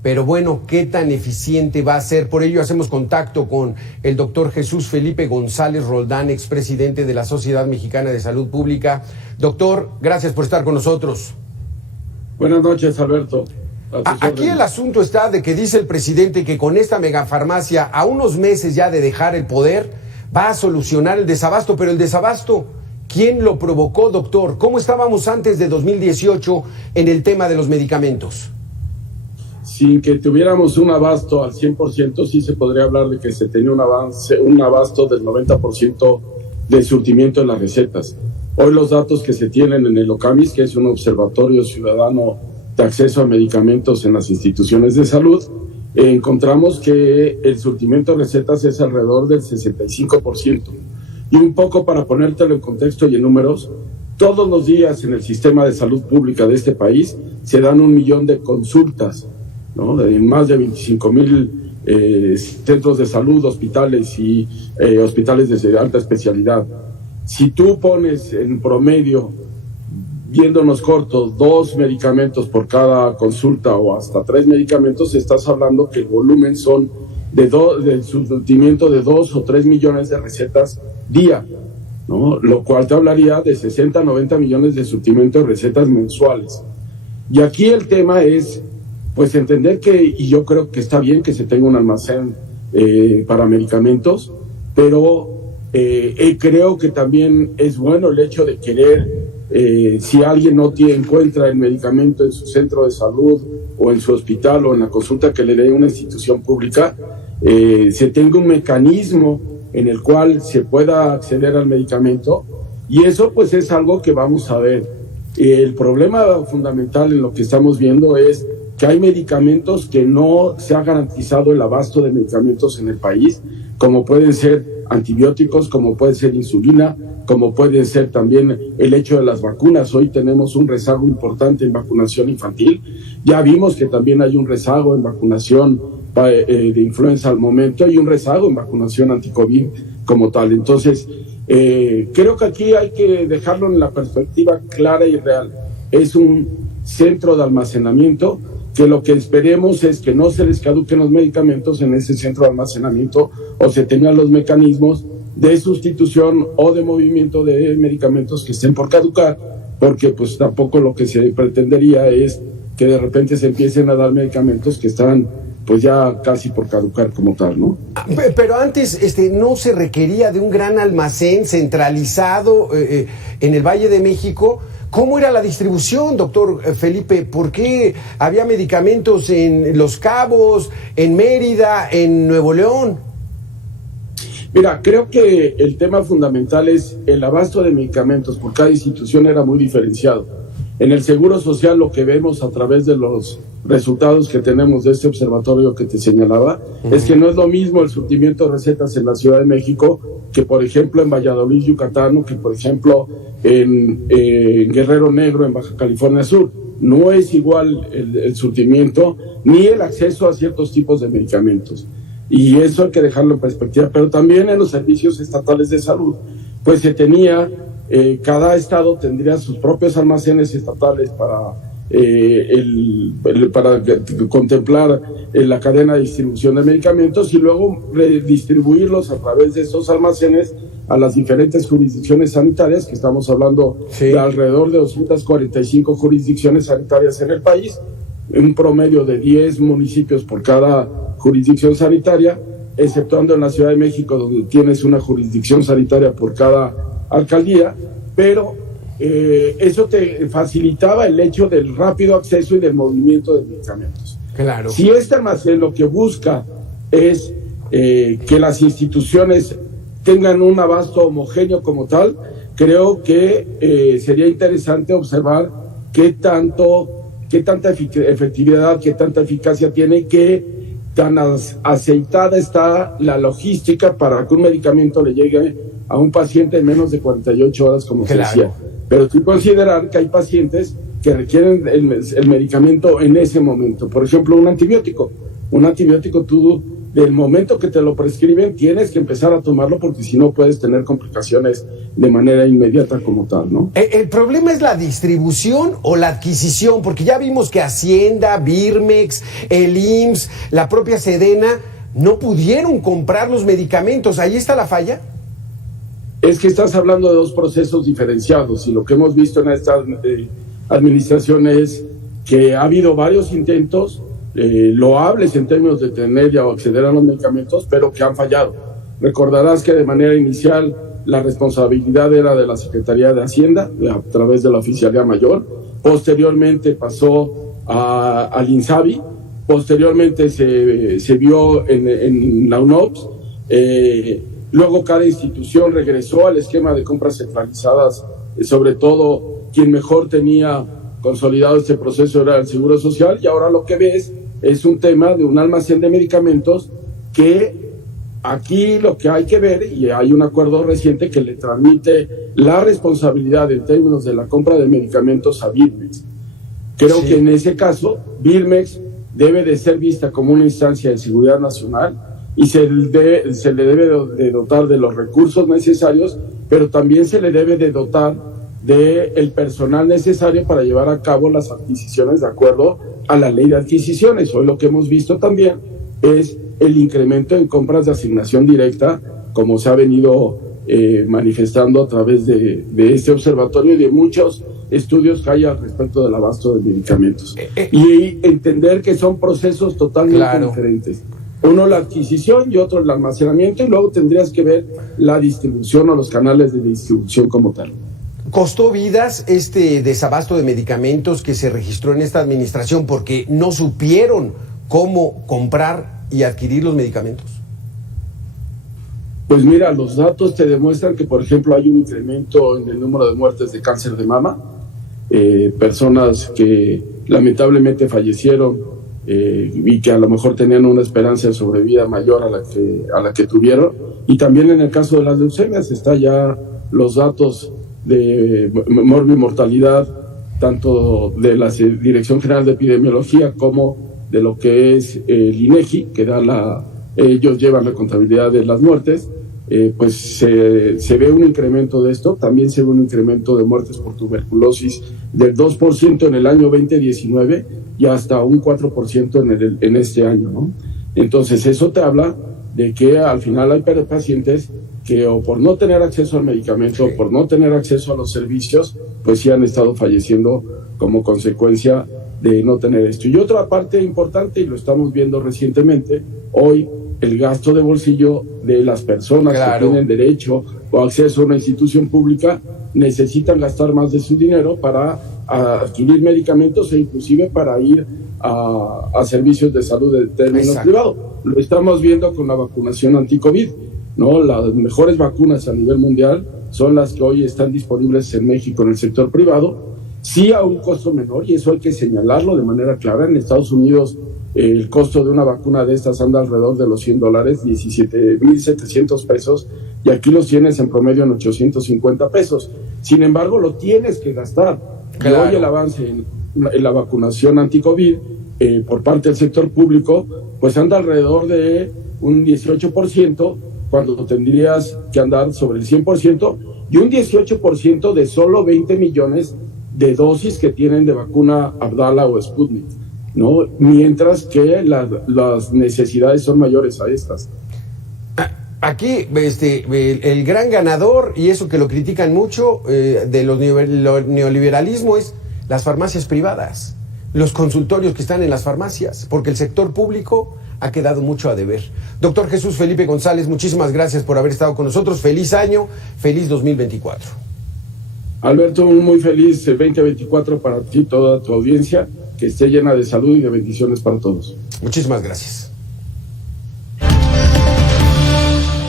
Pero bueno, ¿qué tan eficiente va a ser? Por ello hacemos contacto con el doctor Jesús Felipe González Roldán, expresidente de la Sociedad Mexicana de Salud Pública. Doctor, gracias por estar con nosotros. Buenas noches, Alberto. Aquí el asunto está de que dice el presidente que con esta megafarmacia, a unos meses ya de dejar el poder, va a solucionar el desabasto. Pero el desabasto, ¿quién lo provocó, doctor? ¿Cómo estábamos antes de 2018 en el tema de los medicamentos? Sin que tuviéramos un abasto al 100%, sí se podría hablar de que se tenía un abasto del 90% del surtimiento de las recetas. Hoy los datos que se tienen en el OCAMIS, que es un observatorio ciudadano de acceso a medicamentos en las instituciones de salud, encontramos que el surtimiento de recetas es alrededor del 65%. Y un poco para ponértelo en contexto y en números, todos los días en el sistema de salud pública de este país se dan 1 millón de consultas, ¿no? En más de 25,000 centros de salud, hospitales y hospitales de alta especialidad. Si tú pones en promedio, viéndonos cortos, 2 medicamentos por cada consulta o hasta 3 medicamentos, estás hablando que el volumen son del surtimiento de 2 o 3 millones de recetas día, ¿no? Lo cual te hablaría de 60, 90 millones de surtimiento de recetas mensuales. Y aquí el tema es pues entender que, y yo creo que está bien que se tenga un almacén para medicamentos, pero creo que también es bueno el hecho de querer, si alguien no encuentra el medicamento en su centro de salud o en su hospital o en la consulta que le dé una institución pública, se tenga un mecanismo en el cual se pueda acceder al medicamento, y eso pues es algo que vamos a ver. El problema fundamental en lo que estamos viendo es que hay medicamentos que no se ha garantizado el abasto de medicamentos en el país, como pueden ser antibióticos, como puede ser insulina, como puede ser también el hecho de las vacunas. Hoy tenemos un rezago importante en vacunación infantil. Ya vimos que también hay un rezago en vacunación de influenza al momento y un rezago en vacunación anti-COVID como tal. Entonces, creo que aquí hay que dejarlo en la perspectiva clara y real. Es un centro de almacenamiento que lo que esperemos es que no se les caduquen los medicamentos en ese centro de almacenamiento o se tengan los mecanismos de sustitución o de movimiento de medicamentos que estén por caducar, porque pues tampoco lo que se pretendería es que de repente se empiecen a dar medicamentos que están pues ya casi por caducar como tal, ¿no? Pero antes no se requería de un gran almacén centralizado en el Valle de México. ¿Cómo era la distribución, doctor Felipe? ¿Por qué había medicamentos en Los Cabos, en Mérida, en Nuevo León? Mira, creo que el tema fundamental es el abasto de medicamentos por cada institución era muy diferenciado. En el Seguro Social lo que vemos a través de los resultados que tenemos de este observatorio que te señalaba, es que no es lo mismo el surtimiento de recetas en la Ciudad de México que, por ejemplo, en Valladolid, Yucatán, o que, por ejemplo, en Guerrero Negro, en Baja California Sur. No es igual el surtimiento ni el acceso a ciertos tipos de medicamentos. Y eso hay que dejarlo en perspectiva. Pero también en los servicios estatales de salud, pues se tenía, cada estado tendría sus propios almacenes estatales para contemplar la cadena de distribución de medicamentos y luego redistribuirlos a través de esos almacenes a las diferentes jurisdicciones sanitarias, que estamos hablando de alrededor de 245 jurisdicciones sanitarias en el país, un promedio de 10 municipios por cada jurisdicción sanitaria, exceptuando en la Ciudad de México, donde tienes una jurisdicción sanitaria por cada alcaldía, pero eso te facilitaba el hecho del rápido acceso y del movimiento de medicamentos. Claro. Si este almacén lo que busca es que las instituciones tengan un abasto homogéneo como tal, creo que sería interesante observar qué tanta efectividad, qué tanta eficacia tiene, qué tan aceitada está la logística para que un medicamento le llegue a un paciente en menos de 48 horas, como se decía. Pero tú considerar que hay pacientes que requieren el medicamento en ese momento. Por ejemplo, un antibiótico. Un antibiótico tú del momento que te lo prescriben, tienes que empezar a tomarlo porque si no puedes tener complicaciones de manera inmediata como tal, ¿no? ¿El problema es la distribución o la adquisición? Porque ya vimos que Hacienda, Birmex, el IMSS, la propia Sedena no pudieron comprar los medicamentos. ¿Ahí está la falla? Es que estás hablando de dos procesos diferenciados y lo que hemos visto en esta administración es que ha habido varios intentos loables en términos de tener o acceder a los medicamentos, pero que han fallado. Recordarás que de manera inicial la responsabilidad era de la Secretaría de Hacienda a través de la Oficialía Mayor, posteriormente pasó al INSABI, posteriormente se vio en la UNOPS, luego cada institución regresó al esquema de compras centralizadas, sobre todo quien mejor tenía consolidado este proceso era el Seguro Social, y ahora lo que ves es un tema de un almacén de medicamentos que aquí lo que hay que ver, y hay un acuerdo reciente que le transmite la responsabilidad en términos de la compra de medicamentos a Birmex. Creo que en ese caso Birmex debe de ser vista como una instancia de seguridad nacional y se le debe de dotar de los recursos necesarios, pero también se le debe de dotar del personal necesario para llevar a cabo las adquisiciones de acuerdo a la ley de adquisiciones. Hoy lo que hemos visto también es el incremento en compras de asignación directa, como se ha venido manifestando a través de este observatorio y de muchos estudios que hay al respecto del abasto de medicamentos. Y entender que son procesos totalmente diferentes. Uno la adquisición y otro el almacenamiento, y luego tendrías que ver la distribución o los canales de distribución como tal. ¿Costó vidas este desabasto de medicamentos que se registró en esta administración porque no supieron cómo comprar y adquirir los medicamentos? Pues mira, los datos te demuestran que, por ejemplo, hay un incremento en el número de muertes de cáncer de mama, personas que lamentablemente fallecieron y que a lo mejor tenían una esperanza de sobrevida mayor a la que tuvieron, y también en el caso de las leucemias está ya los datos de mortalidad, tanto de la Dirección General de Epidemiología como de lo que es el INEGI, que ellos llevan la contabilidad de las muertes. Pues se ve un incremento de esto, también se ve un incremento de muertes por tuberculosis del 2% en el año 2019 y hasta un 4% en este año, ¿no? Entonces eso te habla de que al final hay pacientes que o por no tener acceso al medicamento o por no tener acceso a los servicios, pues sí han estado falleciendo como consecuencia de no tener esto. Y otra parte importante, y lo estamos viendo recientemente, hoy el gasto de bolsillo de las personas que tienen derecho o acceso a una institución pública necesitan gastar más de su dinero para adquirir medicamentos e inclusive para ir a servicios de salud de términos privados. Lo estamos viendo con la vacunación anti-COVID, ¿no? Las mejores vacunas a nivel mundial son las que hoy están disponibles en México en el sector privado, sí a un costo menor, y eso hay que señalarlo de manera clara. En Estados Unidos el costo de una vacuna de estas anda alrededor de los $100, 17,700 pesos, y aquí los tienes en promedio en 850 pesos. Sin embargo, lo tienes que gastar. Y hoy el avance en la vacunación anti-COVID por parte del sector público, pues anda alrededor de un 18%, cuando tendrías que andar sobre el 100%, y un 18% de solo 20 millones de dosis que tienen de vacuna Abdala o Sputnik, ¿no? Mientras que las necesidades son mayores a estas. Aquí el gran ganador, y eso que lo critican mucho de los neoliberalismo, es las farmacias privadas, los consultorios que están en las farmacias, porque el sector público ha quedado mucho a deber. Doctor Jesús Felipe González, muchísimas gracias por haber estado con nosotros. Feliz año, feliz 2024. Alberto, un muy feliz 2024 para ti y toda tu audiencia, que esté llena de salud y de bendiciones para todos. Muchísimas gracias.